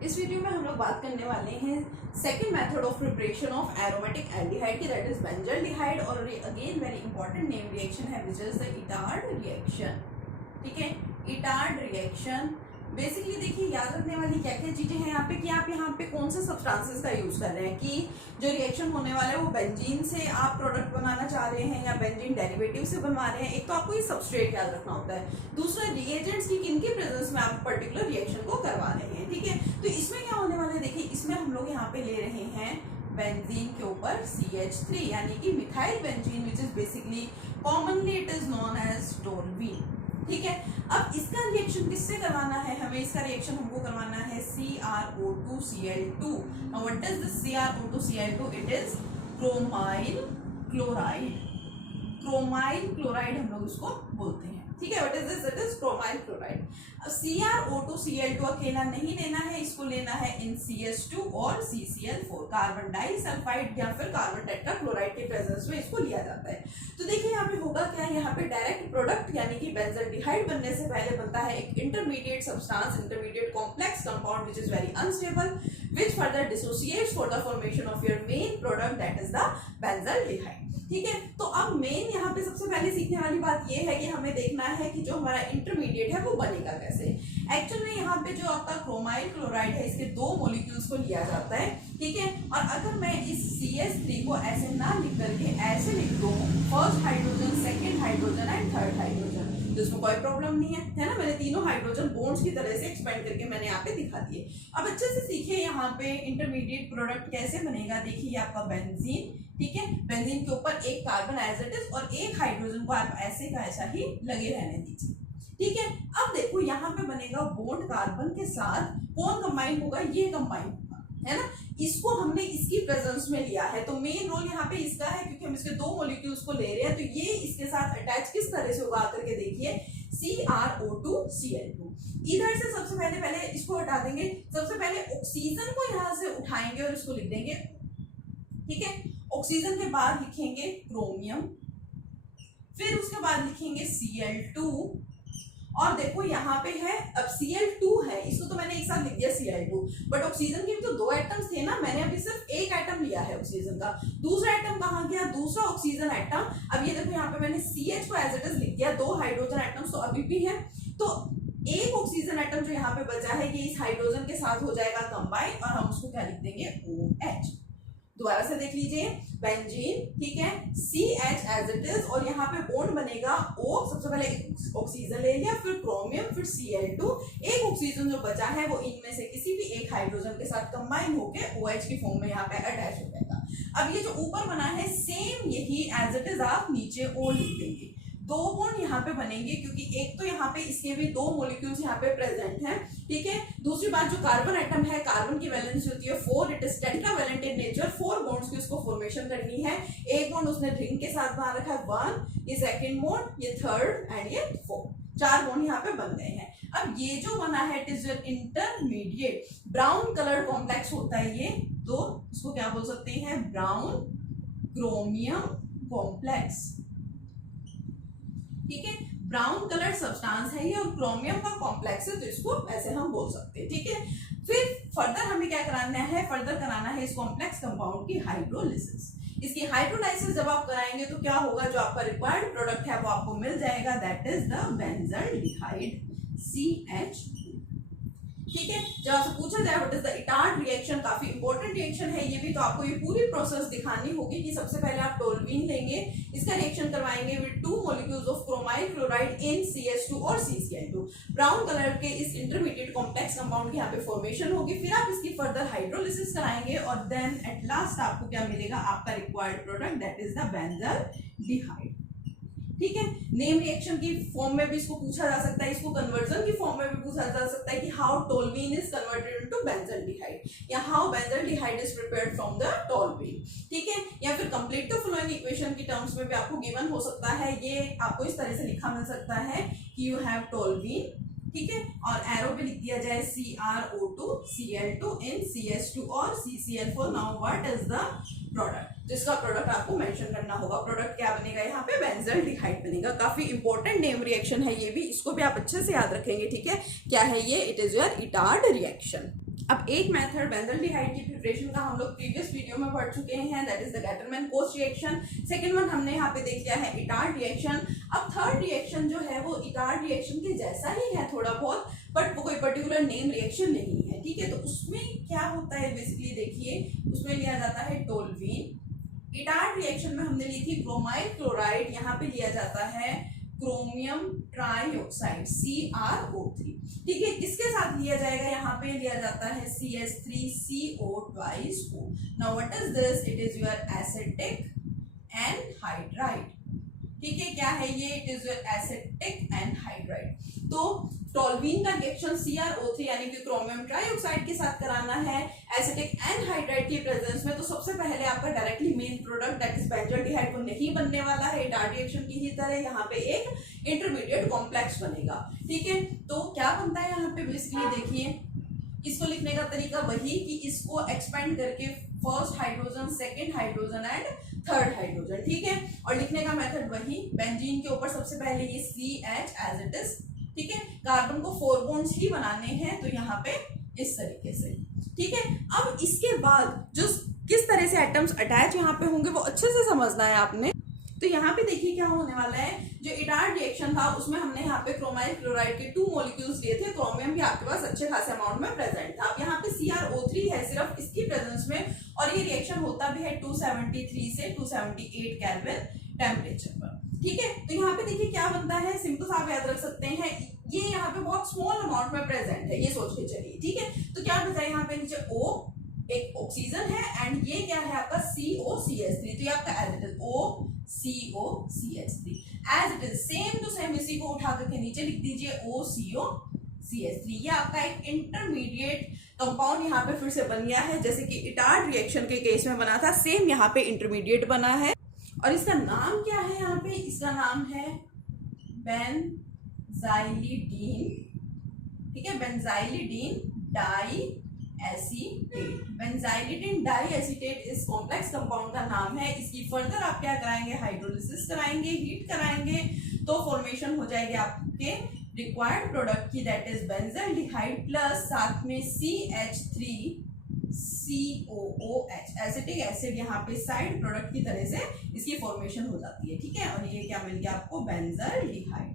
इस वीडियो में हम लोग बात करने वाले हैं second method of preparation of aromatic aldehyde की, दैट इज बेंजल्डिहाइड। और again very important name reaction है which is the Etard reaction. ठीक है, इटार्ड रिएक्शन बेसिकली देखिए याद रखने वाली क्या क्या चीजें हैं यहाँ पे कि आप यहाँ पे कौन से सब्सटेंसेस का यूज कर रहे हैं, कि जो रिएक्शन होने वाला है वो बेंजीन से आप प्रोडक्ट बनाना चाह रहे हैं या बेंजीन डेरिवेटिव से बनवा रहे हैं। एक तो आपको ये सबस्ट्रेट याद रखना होता है, दूसरा रिएजेंट्स की किनके प्रेजेंस में आप पर्टिकुलर रिएक्शन को करवा रहे हैं। ठीक है, तो इसमें क्या होने वाला है, देखिए इसमें हम लोग यहाँ पे ले रहे हैं बेंजीन के ऊपर CH3 यानी कि methyl benzene which is basically commonly it is known as toluene. ठीक है, अब इसका रिएक्शन किससे करवाना है, हमें इसका रिएक्शन हमको करवाना है CrO2Cl2। Now what is this CrO2Cl2? It is chromyl chloride. Chromyl chloride हम लोग इसको बोलते हैं। ठीक है, what is this? It is chromyl chloride. अब CrO2Cl2 अकेला नहीं लेना है, इसको लेना है इन CH2 और CCl4, कार्बन डाइसल्फाइड या फिर कार्बन टेट्राक्लोराइड के प्रेजेंस में इसको लिया जाता है। तो देखिए यहाँ पे होगा क्या, यहाँ पे डायरेक्ट प्रोडक्ट यानी कि बेंजल्डिहाइड बनने से पहले बनता है एक intermediate substance, intermediate complex compound which is very unstable, which further dissociates for the formation of your main product that is the benzaldehyde। ठीक है, तो अब मेन यहाँ पे सबसे पहले सीखने वाली बात ये है कि हमें देखना है कि जो हमारा इंटरमीडिएट है वो बनेगा कैसे। एक्चुअल में यहाँ पे जो आपका क्रोमाइल क्लोराइड है इसके दो मॉलिक्यूल्स को लिया जाता है। ठीक है, और अगर मैं इस CH3 को ऐसे ना लिख करके ऐसे लिख दूं, first hydrogen, second hydrogen and third hydrogen, तो इसमें कोई प्रॉब्लम नहीं है ना। मैंने तीनों हाइड्रोजन बॉन्ड्स की तरह से एक्सपेंड करके मैंने यहाँ पे दिखा दिए। अब अच्छे से सीखिए यहाँ पे इंटरमीडिएट प्रोडक्ट कैसे बनेगा। देखिए आपका बेंजीन, ठीक है, बेंजीन के ऊपर एक कार्बन एज इट इज और एक हाइड्रोजन को आप ऐसे का ऐसा ही लगे रहने दीजिए। ठीक है, अब देखो यहाँ पे बनेगा बॉन्ड कार्बन के साथ, कौन कंबाइन होगा, ये कंबाइन होगा, है ना। इसको हमने इसकी प्रेजेंस में लिया है, तो मेन रोल यहाँ पे इसका है क्योंकि हम इसके दो मॉलिक्यूल्स को ले रहे हैं। तो ये इसके साथ अटैच किस तरह से होगा आकर के देखिए, CrO2Cl2। इधर से सबसे पहले इसको हटा देंगे, सबसे पहले ऑक्सीजन को यहाँ से उठाएंगे और इसको लिख देंगे। ठीक है, ऑक्सीजन के बाद लिखेंगे क्रोमियम, फिर उसके बाद लिखेंगे Cl2, और देखो यहाँ पे है, अब Cl2 है, इसको तो मैंने एक साथ लिख दिया Cl2, बट ऑक्सीजन के भी तो दो एटम्स थे ना, मैंने अभी सिर्फ एक एटम लिया है ऑक्सीजन का, दूसरा एटम कहाँ गया, दूसरा ऑक्सीजन एटम। अब ये देखो यहाँ पे मैंने CH को एज इट इज लिख दिया, दो हाइड्रोजन एटम्स तो अभी भी है, तो एक ऑक्सीजन एटम जो यहाँ पे बचा है ये इस हाइड्रोजन के साथ हो जाएगा कंबाइन, और हम उसको क्या लिख देंगे, OH। दोबारा से देख लीजिए, बेंजीन, ठीक है, CH एज इट इज, और यहाँ पे बॉन्ड बनेगा O, सबसे पहले ऑक्सीजन ले लिया, फिर क्रोमियम, फिर Cl2, एक ऑक्सीजन जो बचा है वो इनमें से किसी भी एक हाइड्रोजन के साथ कंबाइन होके OH की फॉर्म में यहाँ पे अटैच हो जाएगा। अब ये जो ऊपर बना है सेम यही एज इट इज आप नीचे और लिख देंगे। दो बॉन्ड यहाँ पे बनेंगे क्योंकि एक तो यहाँ पे इसके भी दो मॉलिक्यूल्स यहाँ पे प्रेजेंट हैं। ठीक है, दूसरी बात जो कार्बन एटम है, कार्बन की वैलेंसी होती है 4, it is tetravalent in nature, 4 bonds की उसको फॉर्मेशन करनी है। एक बॉन्ड उसने रिंग के साथ बना रखा है 1, ये सेकंड बॉन्ड, ये थर्ड एंड ये 4, 4 बॉन्ड यहाँ पे बन गए हैं। अब ये जो बना है it is intermediate brown colour complex होता है ये, तो इसको क्या बोल सकते हैं, ब्राउन क्रोमियम कॉम्प्लेक्स। ठीक है, ब्राउन कलर सब्सटेंस है ये और क्रोमियम का कॉम्प्लेक्स है, तो इसको ऐसे हम बोल सकते हैं। ठीक है, फिर फर्दर हमें क्या कराना है, फर्दर कराना है इस कॉम्प्लेक्स कंपाउंड की हाइड्रोलिसिस। इसकी हाइड्रोलाइसिस जब आप कराएंगे तो क्या होगा, जो आपका रिक्वायर्ड प्रोडक्ट है वो आपको मिल जाएगा, that is the benzaldehyde CH2। ठीक है, जब आपसे पूछा जाए what is the Etard reaction, काफी इंपॉर्टेंट रिएक्शन है ये भी, तो आपको ये पूरी प्रोसेस दिखानी होगी कि सबसे पहले आप टोल्यूइन लेंगे, इसका रिएक्शन करवाएंगे with 2 molecules of chromyl chloride in CH2 और CCl2। ब्राउन कलर के इस इंटरमीडिएट कॉम्प्लेक्स कंपाउंड की यहाँ पे फॉर्मेशन होगी, फिर आप इसकी फर्दर हाइड्रोलिसिस कराएंगे और देन एट लास्ट आपको क्या मिलेगा, आपका required product, that is the benzaldehyde. ठीक है, नेम रिएक्शन की फॉर्म में भी इसको पूछा जा सकता है, इसको कन्वर्जन की फॉर्म में भी पूछा जा सकता है कि how toluene is converted into benzaldehyde, या how benzaldehyde is prepared from the toluene. ठीक है, या फिर कंप्लीट द फॉलोइंग इक्वेशन की टर्म्स में भी आपको गिवन हो सकता है, ये आपको इस तरह से लिखा मिल सकता है कि यू हैव टोल्यूइन, ठीक है, और एरो पे लिख दिया जाए CrO2Cl2 इन CH2 और CCl4। Now what is the product, जिसका प्रोडक्ट आपको मेंशन करना होगा। प्रोडक्ट क्या बनेगा, यहाँ पे बेंजल्डिहाइड बनेगा। काफी इंपॉर्टेंट नेम रिएक्शन है ये भी, इसको भी आप अच्छे से याद रखेंगे। ठीक है, क्या है ये, it is your Etard reaction. अब एक मेथड बेंजल्डिहाइड की प्रिपरेशन का हम लोग प्रीवियस वीडियो में पढ़ चुके हैं, that is the Gattermann-Koch reaction. Second one हमने यहाँ पे देख लिया है इटार्ड रिएक्शन। अब थर्ड रिएक्शन जो है वो इटार्ड रिएक्शन के जैसा ही है थोड़ा बहुत, बट वो कोई पर्टिकुलर नेम रिएक्शन नहीं है, ठीक है। तो उसमें क्या होता है बेसिकली देखिए, उसमें लिया जाता है टोल्यूइन। इटार्ड रिएक्शन में हमने ली थी क्रोमाइल क्लोराइड, यहाँ पे लिया जाता है क्रोमियम ट्राइऑक्साइड CrO3, ठीक है। किसके साथ लिया जाएगा, यहाँ पे लिया जाता है CH3CO twice O। Now what is this, it is your acetic anhydride, ठीक है। क्या है ये, it is your acetic anhydride. तो टोल्यूइन का रिएक्शन CrO3 यानी कि क्रोमियम ट्राइऑक्साइड के साथ कराना है एसिटिक एनहाइड्राइड की प्रेजेंस में, तो सबसे पहले आपका directly main product that is benzaldehyde वो नहीं बनने वाला है। इटार्ड रिएक्शन की ही तरह यहाँ पे एक इंटरमीडिएट कॉम्प्लेक्स बनेगा, ठीक है। तो क्या बनता है यहाँ पे बेसिकली देखिए, इसको लिखने का तरीका वही कि इसको एक्सपेंड करके first hydrogen, second hydrogen and third hydrogen, ठीक है। और लिखने का मेथड वही, बेंजीन के ऊपर सबसे पहले ये CH एज इट इज, ठीक है। कार्बन को 4 बॉन्ड्स ही बनाने हैं, तो यहाँ पे इस तरीके से, ठीक है। अब इसके बाद जो किस तरह से एटम्स अटैच यहाँ पे होंगे वो अच्छे से समझना है आपने। तो यहाँ पे देखिए क्या होने वाला है, जो इटार्ड रिएक्शन था उसमें हमने यहाँ पे क्रोमाइल क्लोराइड के 2 मॉलिक्यूल्स लिए थे, क्रोमियम भी आपके पास अच्छे खासे अमाउंट में प्रेजेंट था। अब यहाँ पे CrO3 है सिर्फ इसकी प्रेजेंस में, और ये रिएक्शन होता भी है 273 से 278 केल्विन टेम्परेचर पर, ठीक है। तो यहाँ पे देखिए क्या बनता है, सिंपल सा आप याद रख सकते हैं, ये यहाँ पे बहुत स्मॉल अमाउंट में प्रेजेंट है, ये सोच के चलिए, ठीक है। तो क्या बचा यहाँ पे नीचे O, एक ऑक्सीजन है, एंड ये क्या है आपका COCH3, तो ये आपका as it is OCOCH3 as it is same to same, इसी को उठा करके नीचे लिख दीजिए OCOCH3। ये आपका एक इंटरमीडिएट कंपाउंड यहाँ पे फिर से बन गया है, जैसे कि इटार्ड रिएक्शन के केस में बना था, सेम यहाँ पे इंटरमीडिएट बना है। और इसका नाम क्या है यहाँ पे, इसका नाम है बेंजाइलिडीन, ठीक है, बेंजाइलिडीन डाई एसीटेट। बेंजाइलिडीन डाई एसीटेट इस कॉम्प्लेक्स कंपाउंड का नाम है। इसकी फर्दर आप क्या कराएंगे, हाइड्रोलिसिस कराएंगे, हीट कराएंगे, तो फॉर्मेशन हो जाएगी आपके रिक्वायर्ड प्रोडक्ट की, दैट इज बेंजल्डिहाइड प्लस साथ में CH3COOH एसिटिक एसिड, यहाँ पे साइड प्रोडक्ट की तरह से इसकी फॉर्मेशन हो जाती है, ठीक है। और ये क्या मिल गया आपको, बेंजल्डिहाइड,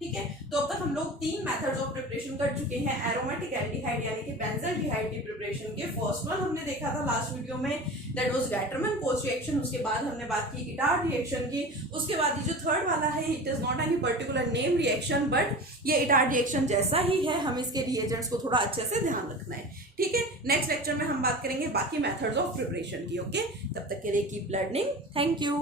ठीक है। तो अब तक हम लोग 3 मेथड्स ऑफ प्रिपरेशन कर चुके हैं एरोमेटिक एल्डिहाइड यानी कि बेंजल्डिहाइड की प्रिपरेशन के। फर्स्ट वन हमने देखा था लास्ट वीडियो में, दैट वाज गैटरमैन-कोच रिएक्शन। उसके बाद हमने बात की इटार्ड रिएक्शन की। उसके बाद ये जो थर्ड वाला है, it is not any particular name reaction, but ये इटार्ड रिएक्शन जैसा ही है, हम इसके रिएजेंट्स को थोड़ा अच्छे से ध्यान रखना है, ठीक है। नेक्स्ट लेक्चर में हम बात करेंगे बाकी मेथड्स ऑफ प्रिपरेशन की, ओके। तब तक के लिए कीप लर्निंग, थैंक यू।